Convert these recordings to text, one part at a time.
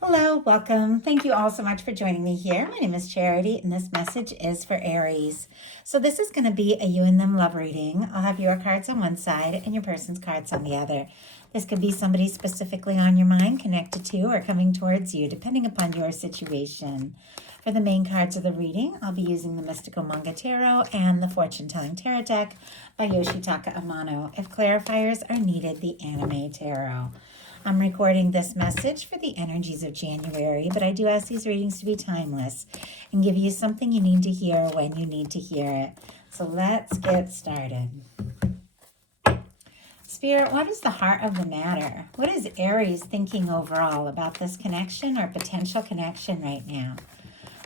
Hello, welcome. Thank you all so much for joining me here. My name is Charity, and this message is for Aries. So, this is going to be a you and them love reading. I'll have your cards on one side and your person's cards on the other. This could be somebody specifically on your mind, connected to, or coming towards you, depending upon your situation. For the main cards of the reading, I'll be using the Mystical Manga Tarot and the Fortune Telling Tarot deck by Yoshitaka Amano. If clarifiers are needed, the Anime Tarot. I'm recording this message for the energies of January, but I do ask these readings to be timeless and give you something you need to hear when you need to hear it. So let's get started. Spirit, what is the heart of the matter? What is Aries thinking overall about this connection or potential connection right now?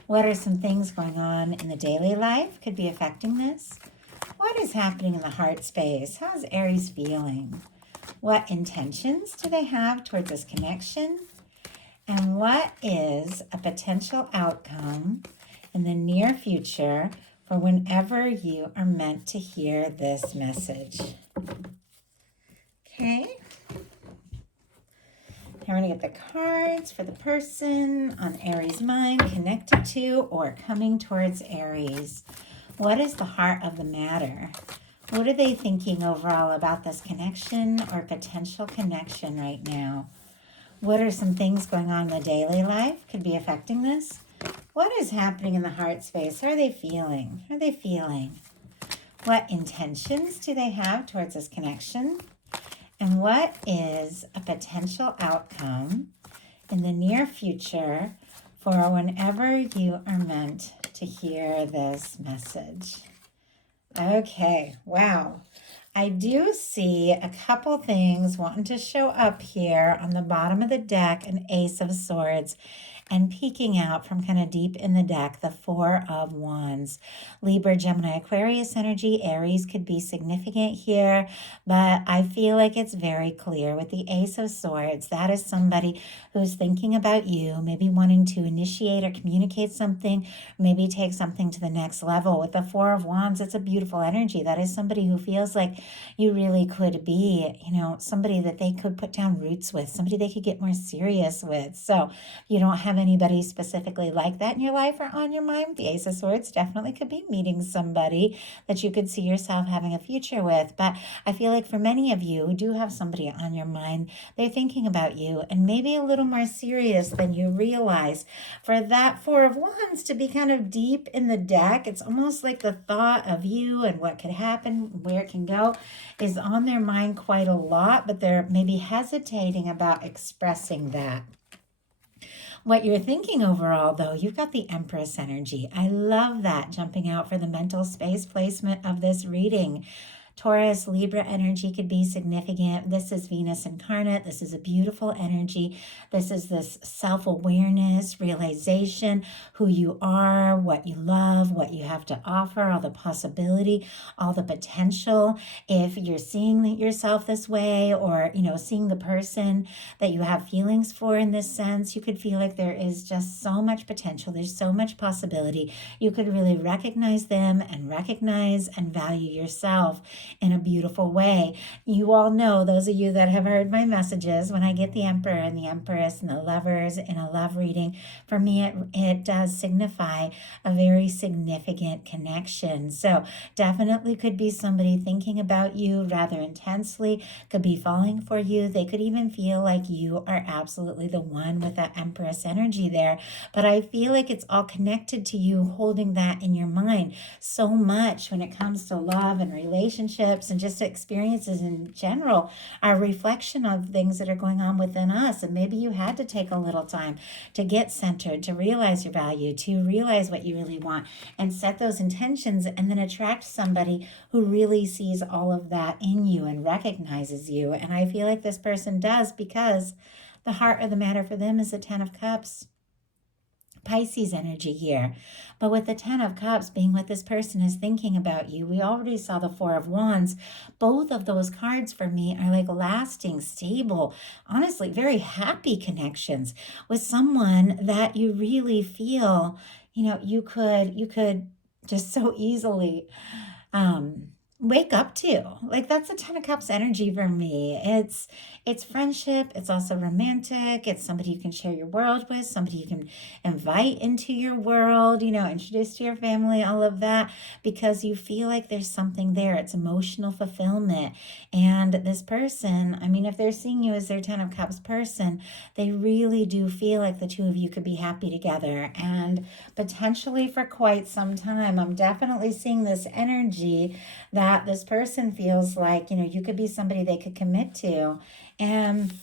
What are some things going on in the daily life could be affecting this? What is happening in the heart space? How is Aries feeling? What intentions do they have towards this connection? And what is a potential outcome in the near future for whenever you are meant to hear this message? Okay. Now we're going to get the cards for the person on Aries' mind, connected to or coming towards Aries. What is the heart of the matter? What are they thinking overall about this connection or potential connection right now? What are some things going on in the daily life could be affecting this? What is happening in the heart space? How are they feeling? How are they feeling? What intentions do they have towards this connection? And what is a potential outcome in the near future for whenever you are meant to hear this message? Okay, wow. I do see a couple things wanting to show up here on the bottom of the deck, an Ace of Swords, and peeking out from kind of deep in the deck, the Four of Wands. Libra, Gemini, Aquarius energy, Aries could be significant here, but I feel like it's very clear with the Ace of Swords. That is somebody who's thinking about you, maybe wanting to initiate or communicate something, maybe take something to the next level. With the Four of Wands, it's a beautiful energy. That is somebody who feels like you really could be, somebody that they could put down roots with, somebody they could get more serious with. So you don't have anybody specifically like that in your life or on your mind, the Ace of Swords definitely could be meeting somebody that you could see yourself having a future with. But I feel like for many of you who do have somebody on your mind, they're thinking about you and maybe a little more serious than you realize. For that Four of Wands to be kind of deep in the deck, it's almost like the thought of you and what could happen, where it can go, is on their mind quite a lot, but they're maybe hesitating about expressing that. What you're thinking overall, though, you've got the Empress energy. I love that jumping out for the mental space placement of this reading. Taurus, Libra energy could be significant. This is Venus incarnate. This is a beautiful energy. This is this self-awareness, realization, who you are, what you love, what you have to offer, all the possibility, all the potential. If you're seeing yourself this way or, seeing the person that you have feelings for in this sense, you could feel like there is just so much potential. There's so much possibility. You could really recognize them and recognize and value yourself in a beautiful way. You all know, those of you that have heard my messages, when I get the Emperor and the Empress and the Lovers in a love reading, for me it does signify a very significant connection. So definitely could be somebody thinking about you rather intensely, could be falling for you. They could even feel like you are absolutely the one with that Empress energy there. But I feel like it's all connected to you holding that in your mind so much when it comes to love and relationships and just experiences in general are a reflection of things that are going on within us. And maybe you had to take a little time to get centered, to realize your value, to realize what you really want and set those intentions, and then attract somebody who really sees all of that in you and recognizes you. And I feel like this person does, because the heart of the matter for them is the Ten of Cups. Pisces energy here. But with the Ten of Cups being what this person is thinking about you, we already saw the Four of Wands. Both of those cards for me are like lasting, stable, honestly, very happy connections with someone that you really feel, you could just so easily wake up to. Like that's a 10 of cups energy for me. It's friendship, it's also romantic, it's somebody you can share your world with, somebody you can invite into your world, introduce to your family, all of that, because you feel like there's something there. It's emotional fulfillment. And this person, I mean, if they're seeing you as their 10 of cups person, they really do feel like the two of you could be happy together and potentially for quite some time. I'm definitely seeing this energy that this person feels like, you could be somebody they could commit to. And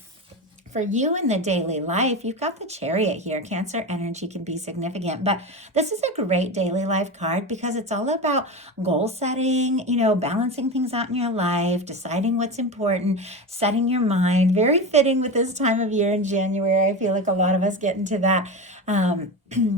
for you in the daily life, you've got the Chariot here. Cancer energy can be significant, but this is a great daily life card because it's all about goal setting, balancing things out in your life, deciding what's important, setting your mind. Very fitting with this time of year in January. I feel like a lot of us get into that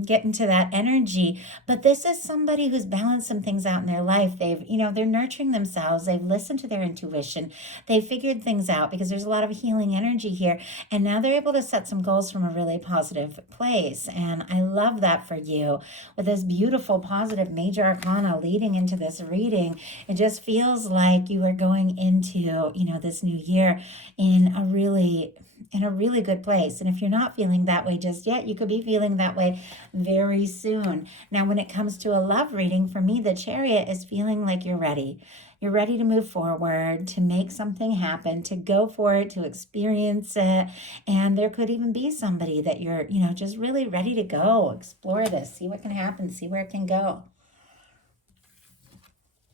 get into that energy. But this is somebody who's balanced some things out in their life. They're nurturing themselves. They've listened to their intuition. They've figured things out because there's a lot of healing energy here. And now they're able to set some goals from a really positive place. And I love that for you. With this beautiful, positive major arcana leading into this reading, it just feels like you are going into, this new year in a really good place. And if you're not feeling that way just yet, you could be feeling that way very soon. Now, when it comes to a love reading, for me, the Chariot is feeling like you're ready. You're ready to move forward, to make something happen, to go for it, to experience it. And there could even be somebody that you're, just really ready to go, explore this, see what can happen, see where it can go.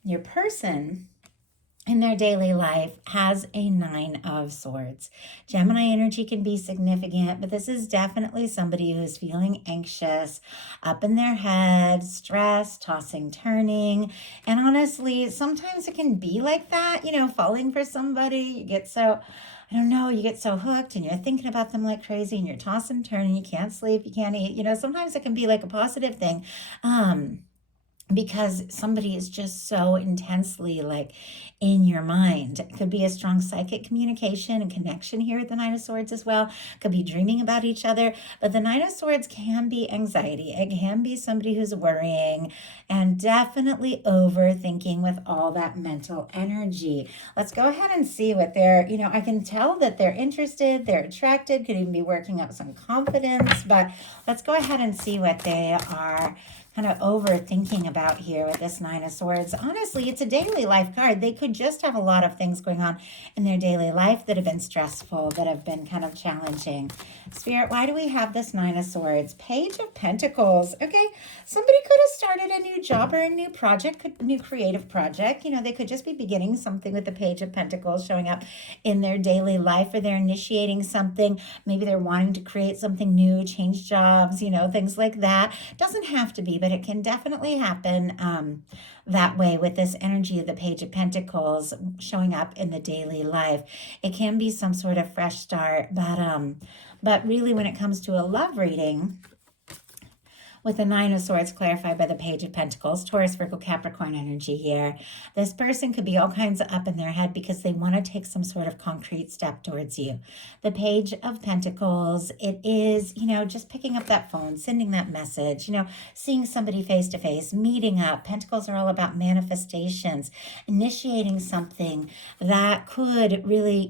Your person in their daily life has a 9 of Swords. Gemini energy can be significant, but this is definitely somebody who's feeling anxious, up in their head, stressed, tossing, turning. And honestly, sometimes it can be like that, falling for somebody. You get so hooked and you're thinking about them like crazy and you're tossing, turning, you can't sleep, you can't eat. Sometimes it can be like a positive thing. Because somebody is just so intensely like in your mind. It could be a strong psychic communication and connection here with the 9 of Swords as well. Could be dreaming about each other. But the 9 of Swords can be anxiety. It can be somebody who's worrying and definitely overthinking with all that mental energy. Let's go ahead and see what they're, I can tell that they're interested, they're attracted, could even be working up some confidence. But let's go ahead and see what they are kind of overthinking about here with this 9 of Swords. Honestly, it's a daily life card. They could just have a lot of things going on in their daily life that have been stressful, that have been kind of challenging. Spirit, why do we have this 9 of Swords? Page of Pentacles. Okay, somebody could have started a new job or a new project, a new creative project. They could just be beginning something with the Page of Pentacles showing up in their daily life, or they're initiating something. Maybe they're wanting to create something new, change jobs, things like that. Doesn't have to be, but it can definitely happen that way with this energy of the Page of Pentacles showing up in the daily life. It can be some sort of fresh start, but really when it comes to a love reading, with the 9 of Swords clarified by the Page of Pentacles, Taurus, Virgo, Capricorn energy here. This person could be all kinds of up in their head because they want to take some sort of concrete step towards you. The Page of Pentacles, it is, just picking up that phone, sending that message, seeing somebody face to face, meeting up. Pentacles are all about manifestations, initiating something that could really,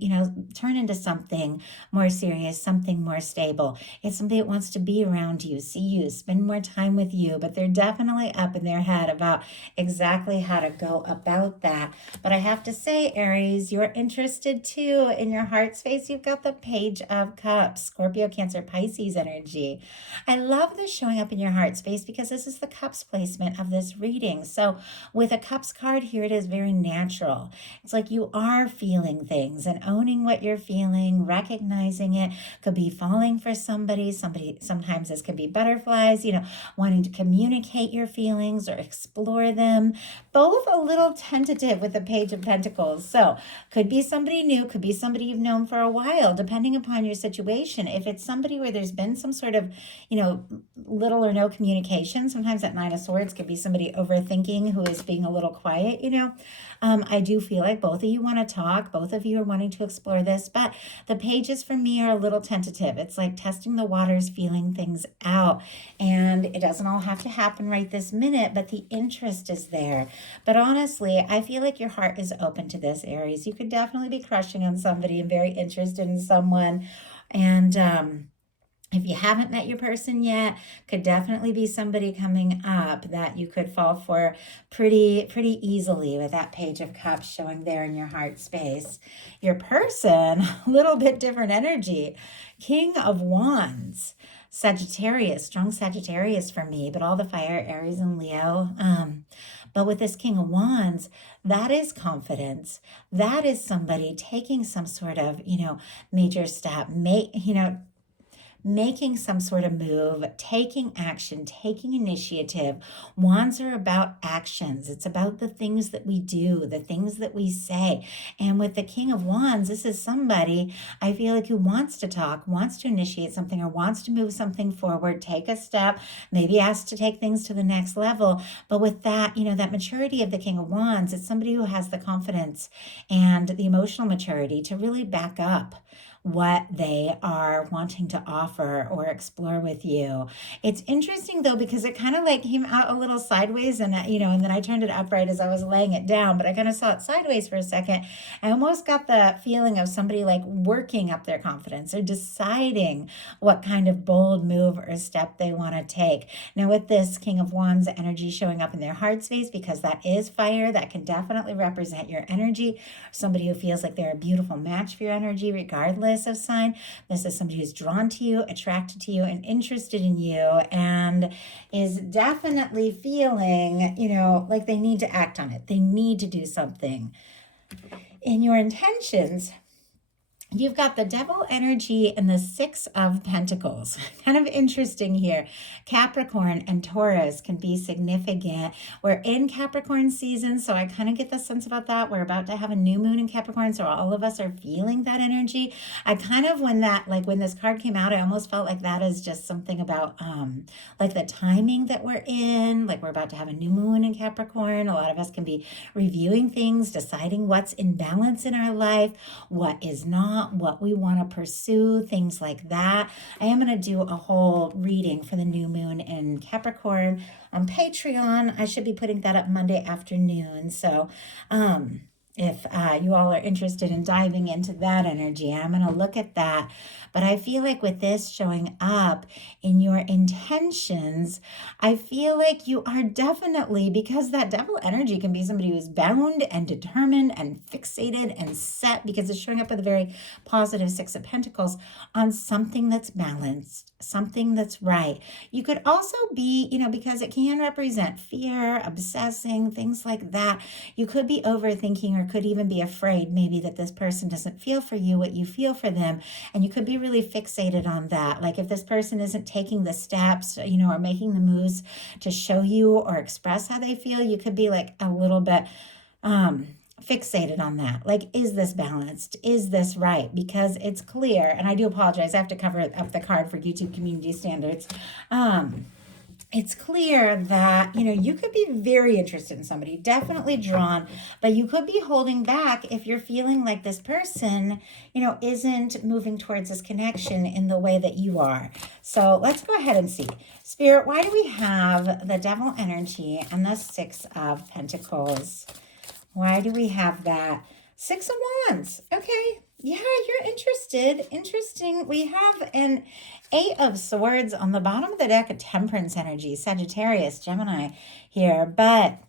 turn into something more serious, something more stable. It's somebody that wants to be around you, see you, spend more time with you, but they're definitely up in their head about exactly how to go about that. But I have to say, Aries, you're interested too. In your heart space, you've got the Page of Cups, Scorpio, Cancer, Pisces energy. I love this showing up in your heart space because this is the Cups placement of this reading. So with a Cups card here, it is very natural. It's like you are feeling things and owning what you're feeling, recognizing it. Could be falling for somebody. Sometimes this could be butterflies, wanting to communicate your feelings or explore them. Both a little tentative with the Page of Pentacles. So could be somebody new, could be somebody you've known for a while, depending upon your situation. If it's somebody where there's been some sort of, little or no communication, sometimes that 9 of Swords could be somebody overthinking who is being a little quiet, I do feel like both of you want to talk, both of you are wanting to explore this, but the pages for me are a little tentative. It's like testing the waters, feeling things out. And And it doesn't all have to happen right this minute, but the interest is there. But honestly, I feel like your heart is open to this, Aries. You could definitely be crushing on somebody and very interested in someone. And if you haven't met your person yet, could definitely be somebody coming up that you could fall for pretty easily with that Page of Cups showing there in your heart space. Your person, a little bit different energy. King of Wands, Sagittarius, strong Sagittarius for me, but all the fire, Aries and Leo. But with this King of Wands, that is confidence. That is somebody taking some sort of, major step, making some sort of move, taking action, taking initiative. Wands are about actions. It's about the things that we do, the things that we say. And with the King of Wands, this is somebody I feel like who wants to talk, wants to initiate something, or wants to move something forward, take a step, maybe ask to take things to the next level. But with that, that maturity of the King of Wands, it's somebody who has the confidence and the emotional maturity to really back up what they are wanting to offer or explore with you. It's interesting though, because it kind of like came out a little sideways and, and then I turned it upright as I was laying it down, but I kind of saw it sideways for a second. I almost got the feeling of somebody like working up their confidence or deciding what kind of bold move or step they want to take. Now with this King of Wands energy showing up in their heart space, because that is fire, that can definitely represent your energy. Somebody who feels like they're a beautiful match for your energy, regardless of sign. This is somebody who's drawn to you, attracted to you, and interested in you, and is definitely feeling, like they need to act on it. They need to do something. In your intentions, you've got the Devil energy and the Six of Pentacles. Kind of interesting here. Capricorn and Taurus can be significant. We're in Capricorn season, so I kind of get the sense about that. We're about to have a new moon in Capricorn, so all of us are feeling that energy. I kind of, when this card came out, I almost felt like that is just something about like the timing that we're in. Like we're about to have a new moon in Capricorn. A lot of us can be reviewing things, deciding what's in balance in our life, what is not, what we want to pursue, things like that. I am going to do a whole reading for the new moon in Capricorn on Patreon. I should be putting that up Monday afternoon. So, if you all are interested in diving into that energy, I'm going to look at that. But I feel like with this showing up in your intentions, I feel like you are definitely, because that Devil energy can be somebody who's bound and determined and fixated and set, because it's showing up with a very positive Six of Pentacles, on something that's balanced, something that's right. You could also be, because it can represent fear, obsessing, things like that. You could be overthinking, or could even be afraid maybe that this person doesn't feel for you what you feel for them, and you could be really fixated on that. Like if this person isn't taking the steps, or making the moves to show you or express how they feel, you could be like a little bit fixated on that. Like, is this balanced? Is this right? Because it's clear, and I do apologize, I have to cover up the card for YouTube community standards. It's clear that, you could be very interested in somebody, definitely drawn, but you could be holding back if you're feeling like this person, isn't moving towards this connection in the way that you are. So let's go ahead and see. Spirit, why do we have the Devil energy and the Six of Pentacles? Why do we have that? Six of Wands. Okay. Yeah, you're interested. Interesting. We have an Eight of Swords on the bottom of the deck, a Temperance energy, Sagittarius, Gemini here. But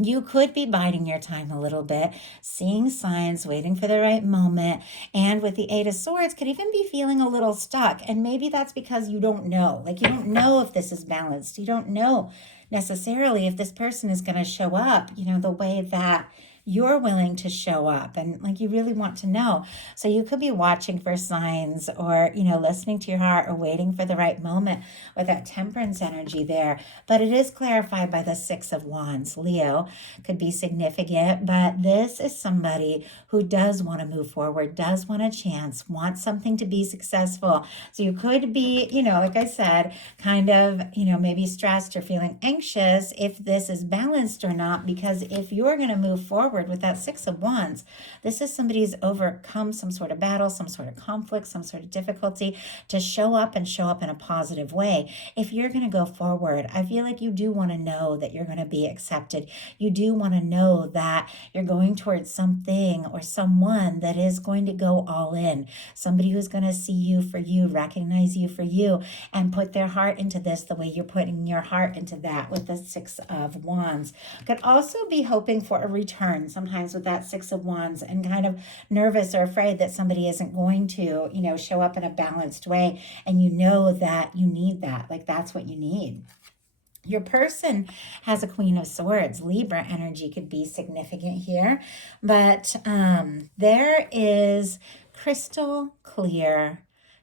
you could be biding your time a little bit, seeing signs, waiting for the right moment. And with the Eight of Swords, could even be feeling a little stuck. And maybe that's because you don't know. Like, you don't know if this is balanced. You don't know necessarily if this person is going to show up, the way that you're willing to show up, and like you really want to know. So you could be watching for signs, or listening to your heart, or waiting for the right moment with that Temperance energy there. But it is clarified by the Six of Wands. Leo could be significant, but this is somebody who does want to move forward, does want a chance, wants something to be successful. So you could be, like I said, kind of, maybe stressed or feeling anxious if this is balanced or not, because if you're going to move forward, forward with that Six of Wands. This is somebody who's overcome some sort of battle, some sort of conflict, some sort of difficulty to show up and show up in a positive way. If you're going to go forward, I feel like you do want to know that you're going to be accepted. You do want to know that you're going towards something or someone that is going to go all in. Somebody who's going to see you for you, recognize you for you, and put their heart into this the way you're putting your heart into that with the Six of Wands. Could also be hoping for a return sometimes with that Six of Wands, and kind of nervous or afraid that somebody isn't going to, show up in a balanced way. And you know that you need that. Like, that's what you need. Your person has a Queen of Swords. Libra energy could be significant here. But there is crystal clear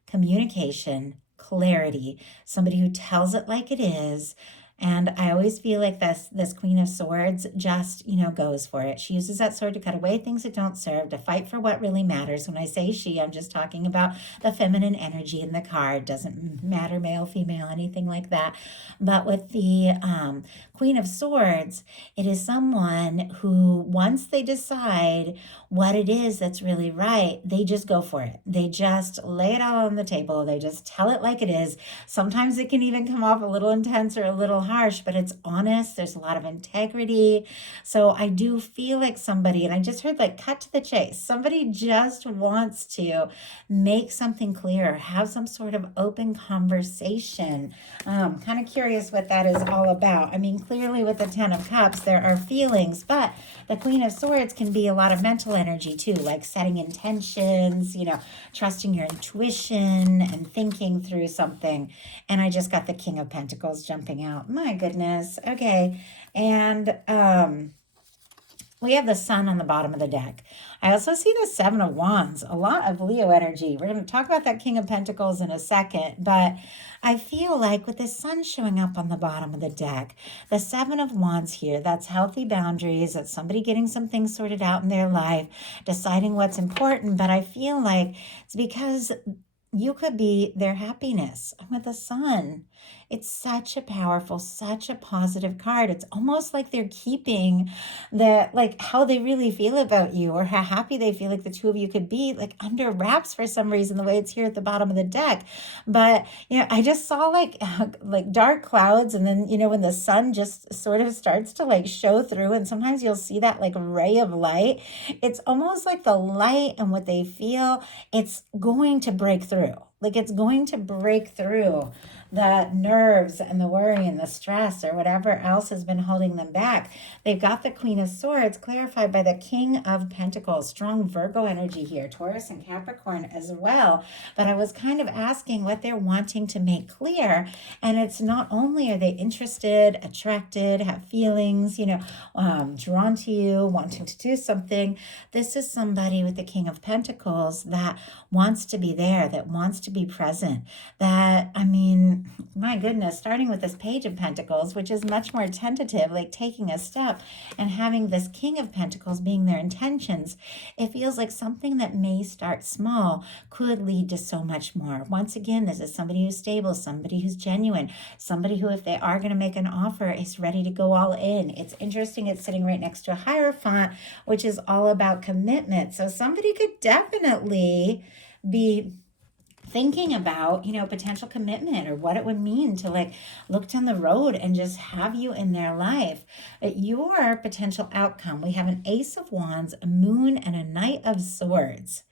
communication, clarity, somebody who tells it like it is. And I always feel like this Queen of Swords just, goes for it. She uses that sword to cut away things that don't serve, to fight for what really matters. When I say she, I'm just talking about the feminine energy in the card. Doesn't matter male, female, anything like that. But with the Queen of Swords, it is someone who, once they decide what it is that's really right, they just go for it. They just lay it out on the table. They just tell it like it is. Sometimes it can even come off a little intense or a little harsh, but it's honest. There's a lot of integrity. So I do feel like somebody, and I just heard like cut to the chase, somebody just wants to make something clear, have some sort of open conversation. Kind of curious what that is all about. I mean, clearly with the Ten of Cups, there are feelings, but the Queen of Swords can be a lot of mental energy too, like setting intentions, trusting your intuition and thinking through something. And I just got the King of Pentacles jumping out. My goodness. Okay. And we have the Sun on the bottom of the deck. I also see the Seven of Wands, a lot of Leo energy. We're going to talk about that King of Pentacles in a second, but I feel like with the Sun showing up on the bottom of the deck, the Seven of Wands here, that's healthy boundaries, that's somebody getting some things sorted out in their life, deciding what's important, but I feel like it's because you could be their happiness with the Sun. It's such a powerful, such a positive card. It's almost like they're keeping how they really feel about you, or how happy they feel like the two of you could be, like under wraps for some reason, the way it's here at the bottom of the deck. But, I just saw like dark clouds, and then, when the sun just sort of starts to show through, and sometimes you'll see that ray of light. It's almost like the light and what they feel, it's going to break through. It's going to break through the nerves and the worry and the stress or whatever else has been holding them back. They've got the Queen of Swords clarified by the King of Pentacles. Strong Virgo energy here, Taurus and Capricorn as well. But I was kind of asking what they're wanting to make clear. And it's not only are they interested, attracted, have feelings, drawn to you, wanting to do something. This is somebody with the King of Pentacles that wants to be there, that wants to be present, that, my goodness, starting with this Page of Pentacles, which is much more tentative, like taking a step, and having this King of Pentacles being their intentions, it feels like something that may start small could lead to so much more. Once again, this is somebody who's stable, somebody who's genuine, somebody who, if they are going to make an offer, is ready to go all in. It's interesting, it's sitting right next to a Hierophant, which is all about commitment. So somebody could definitely be thinking about, potential commitment, or what it would mean to look down the road and just have you in their life. Your potential outcome, we have an Ace of Wands, a Moon, and a Knight of Swords.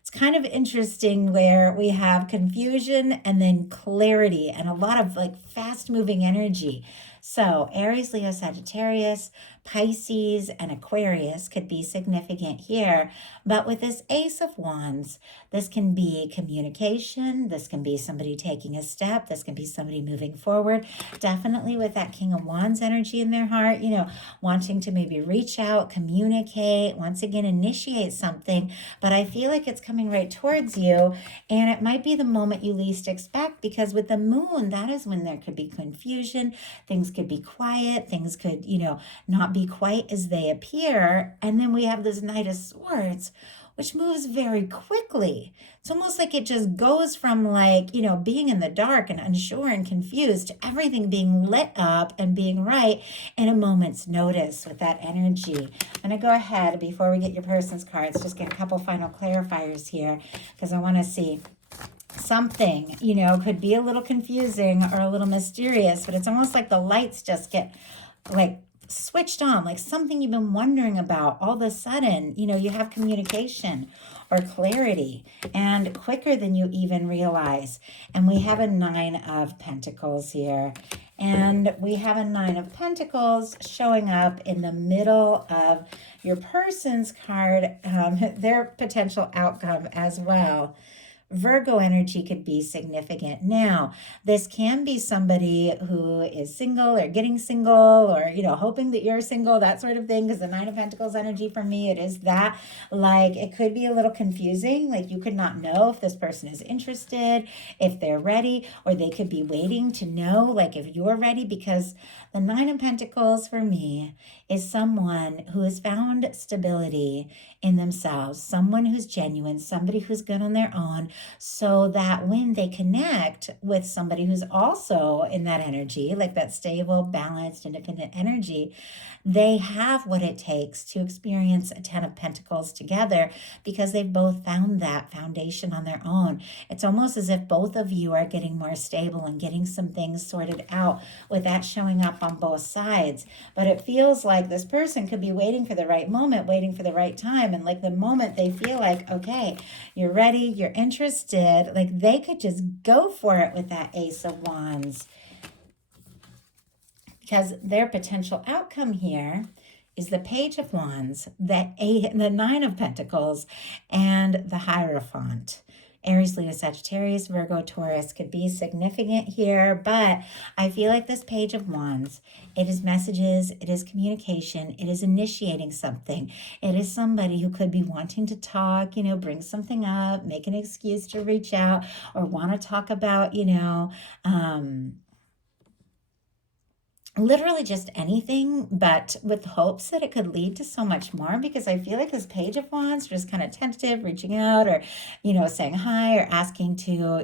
It's kind of interesting where we have confusion and then clarity and a lot of fast moving energy. So Aries, Leo, Sagittarius, Pisces, and Aquarius could be significant here. But with this Ace of Wands, this can be communication. This can be somebody taking a step. This can be somebody moving forward. Definitely with that King of Wands energy in their heart, wanting to maybe reach out, communicate, once again, initiate something. But I feel like it's coming right towards you. And it might be the moment you least expect, because with the Moon, that is when there could be confusion. Things could be quiet. Things could, not be quite as they appear. And then we have this Knight of Swords, which moves very quickly. It's almost like it just goes from like, being in the dark and unsure and confused to everything being lit up and being right in a moment's notice with that energy. I'm going to go ahead before we get your person's cards, just get a couple final clarifiers here because I want to see something, could be a little confusing or a little mysterious, but it's almost like the lights just get like switched on, like something you've been wondering about. All of a sudden, you have communication or clarity and quicker than you even realize. And we have a 9 of Pentacles here. And we have a 9 of Pentacles showing up in the middle of your person's card, their potential outcome as well. Virgo energy could be significant. Now, this can be somebody who is single or getting single or, hoping that you're single, that sort of thing, because the 9 of Pentacles energy for me, it is that. Like, it could be a little confusing. Like, you could not know if this person is interested, if they're ready, or they could be waiting to know, like, if you're ready, because the 9 of Pentacles for me is someone who has found stability in themselves, someone who's genuine, somebody who's good on their own, so that when they connect with somebody who's also in that energy, like that stable, balanced, independent energy, they have what it takes to experience a 10 of Pentacles together because they've both found that foundation on their own. It's almost as if both of you are getting more stable and getting some things sorted out with that showing up on both sides. But it feels like this person could be waiting for the right moment, waiting for the right time. And like the moment they feel like, okay, you're ready, you're interested, like they could just go for it with that Ace of Wands. Because their potential outcome here is the Page of Wands, the 9 of Pentacles, and the Hierophant. Aries, Leo, Sagittarius, Virgo, Taurus could be significant here, but I feel like this Page of Wands, it is messages, it is communication, it is initiating something. It is somebody who could be wanting to talk, bring something up, make an excuse to reach out, or want to talk about, literally just anything, but with hopes that it could lead to so much more, because I feel like this Page of Wands just kind of tentative, reaching out or, saying hi or asking to,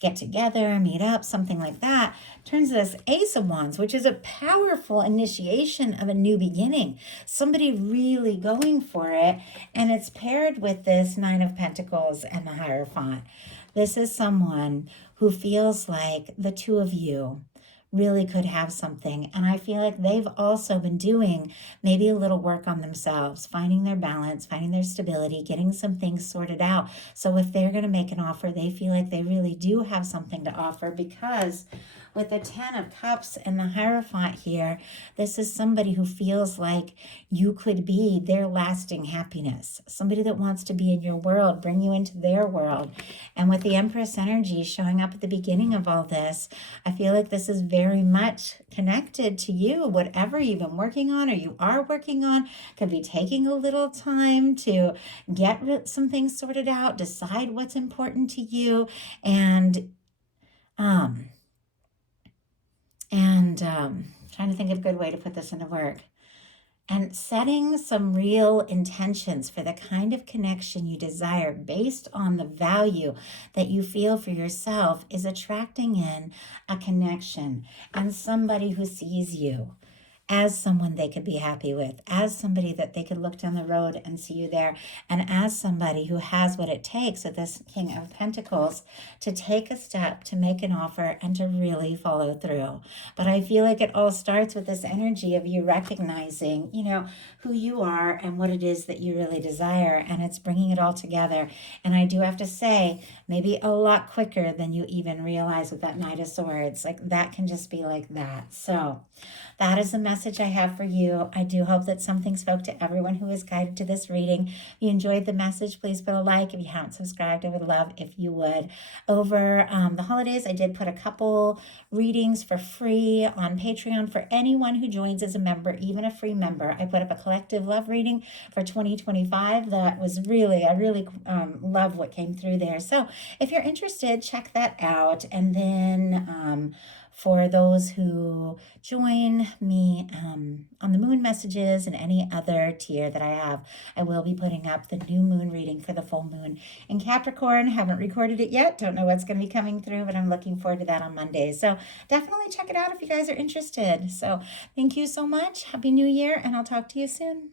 get together, meet up, something like that, turns to this Ace of Wands, which is a powerful initiation of a new beginning, somebody really going for it. And it's paired with this 9 of Pentacles and the Hierophant. This is someone who feels like the two of you really could have something. And I feel like they've also been doing maybe a little work on themselves, finding their balance, finding their stability, getting some things sorted out. So if they're going to make an offer, they feel like they really do have something to offer, because with the 10 of Cups and the Hierophant here, this is somebody who feels like you could be their lasting happiness, somebody that wants to be in your world, bring you into their world. And with the Empress energy showing up at the beginning of all this, I feel like this is very much connected to you. Whatever you've been working on or you are working on could be taking a little time to get some things sorted out, decide what's important to you, and trying to think of a good way to put this into work. And setting some real intentions for the kind of connection you desire based on the value that you feel for yourself is attracting in a connection and somebody who sees you as someone they could be happy with, as somebody that they could look down the road and see you there, and as somebody who has what it takes with this King of Pentacles to take a step, to make an offer, and to really follow through. But I feel like it all starts with this energy of you recognizing, who you are and what it is that you really desire, and it's bringing it all together. And I do have to say, maybe a lot quicker than you even realize with that Knight of Swords. Like, that can just be like that. So that is the message I have for you. I do hope that something spoke to everyone who is guided to this reading. If you enjoyed the message, please put a like. If you haven't subscribed, I would love if you would. Over the holidays, I did put a couple readings for free on Patreon for anyone who joins as a member, even a free member. I put up a collective love reading for 2025 that was I really love what came through there. So if you're interested, check that out. And then For those who join me on the moon messages and any other tier that I have, I will be putting up the new moon reading for the full moon in Capricorn. Haven't recorded it yet. Don't know what's going to be coming through, but I'm looking forward to that on Monday. So definitely check it out if you guys are interested. So thank you so much. Happy New Year, and I'll talk to you soon.